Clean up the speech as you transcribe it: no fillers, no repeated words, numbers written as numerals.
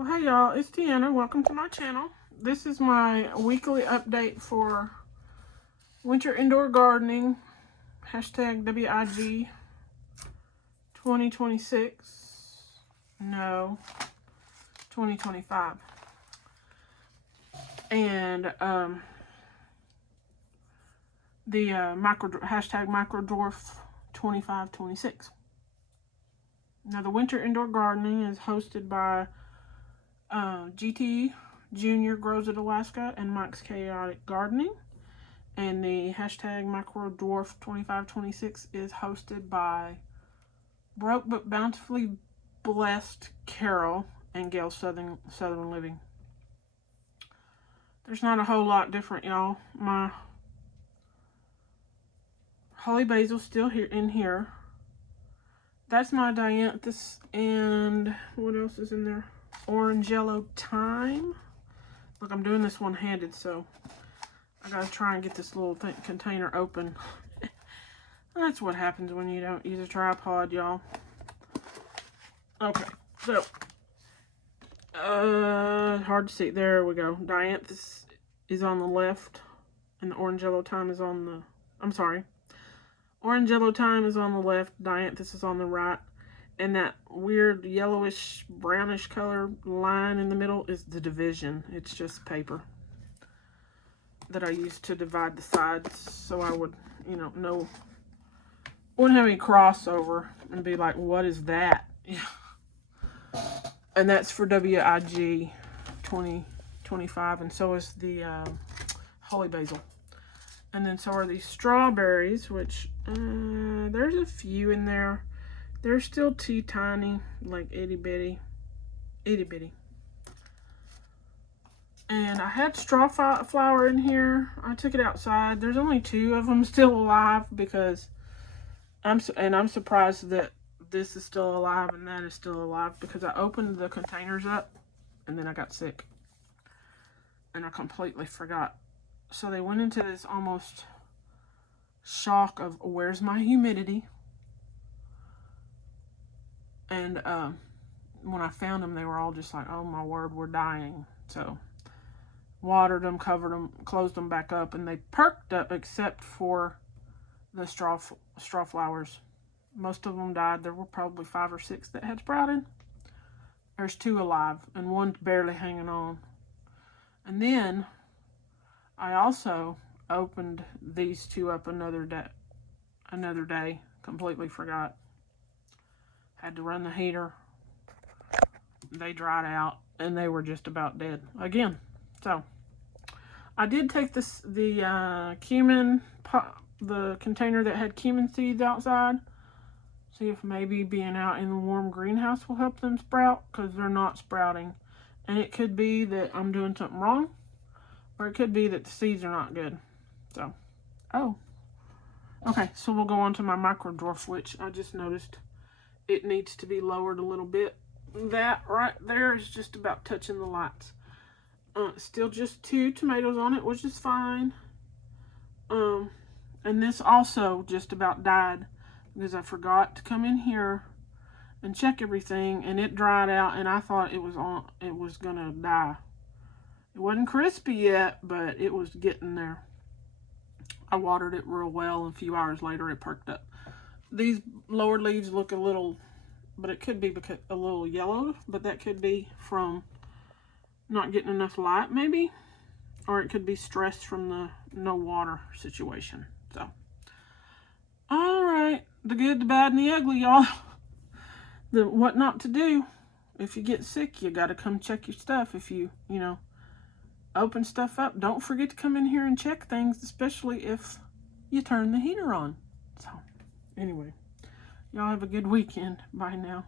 Well, hey y'all, it's Tiana. Welcome to my channel. This is my weekly update for winter indoor gardening, hashtag WIG 2026, no, 2025. And the hashtag microdwarf 2526. Now the winter indoor gardening is hosted by GT Junior Grows at Alaska and Mike's Chaotic Gardening, and the hashtag Micro Dwarf 2526 is hosted by Broke but Bountifully Blessed Carol and Gail Southern Living. There's not a whole lot different, y'all. My Holy Basil's still in here. That's my Dianthus, and what else is in there? Orange Yellow Thyme. Look, I'm doing this one-handed, so I gotta try and get this little container open. That's what happens when you don't use a tripod, y'all. Okay, so hard to see. There we go. Dianthus is on the left, and the Orange Yellow Thyme is on the. I'm sorry. Orange Yellow Thyme is on the left. Dianthus is on the right. And that weird yellowish brownish color line in the middle is the division. It's just paper that I used to divide the sides so I would, wouldn't have any crossover and be like, what is that? Yeah. And that's for WIG 2025, and so is the Holy Basil. And then so are these strawberries, which there's a few in there. They're still too tiny, like itty bitty. And I had straw flower in here. I took it outside. There's only 2 of them still alive because I'm surprised that this is still alive and that is still alive, because I opened the containers up and then I got sick and I completely forgot. So they went into this almost shock of, where's my humidity? And when I found them, they were all just like, oh my word, we're dying. So watered them, covered them, closed them back up, and they perked up except for the straw flowers. Most of them died. There were probably 5 or 6 that had sprouted. There's 2 alive and 1 barely hanging on. And then I also opened these 2 up another day. Completely forgot. Had to run the heater. They dried out and they were just about dead again. So I did take the cumin pot, the container that had cumin seeds outside. See if maybe being out in the warm greenhouse will help them sprout, because they're not sprouting. And it could be that I'm doing something wrong, or it could be that the seeds are not good. So, okay, so we'll go on to my micro dwarf, which I just noticed it needs to be lowered a little bit. That right there is just about touching the lights. Still just 2 tomatoes on it, which is fine. And this also just about died because I forgot to come in here and check everything, and it dried out, and I thought it was gonna die. It wasn't crispy yet, but it was getting there. I watered it real well, and a few hours later it perked up. These lower leaves look a little, but it could be because a little yellow, but that could be from not getting enough light maybe, or it could be stress from the no water situation. So, all right, the good, the bad, and the ugly, y'all. The what not to do if you get sick. You got to come check your stuff. If you open stuff up, don't forget to come in here and check things, especially if you turn the heater on. So anyway, y'all have a good weekend. Bye now.